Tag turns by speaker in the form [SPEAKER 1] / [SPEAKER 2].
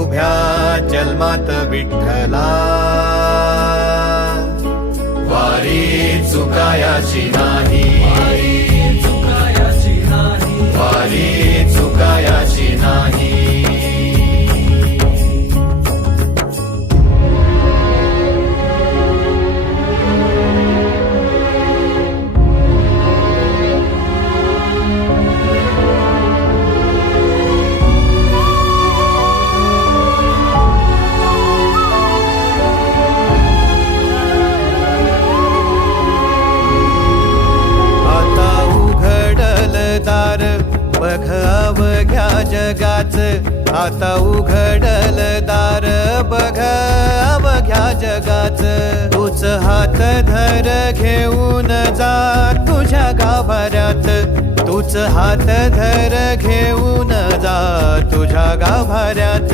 [SPEAKER 1] उभ्या जन्मात विठ्ठला. वारी चुकायाची ना बघाव घ्या जगाच आता उघडल दार बघाव घ्या जगाच तूच हात धर घेऊन जा तुझ्या गाभाऱ्यात तूच हात धर घेऊन जा तुझ्या गाभाऱ्यात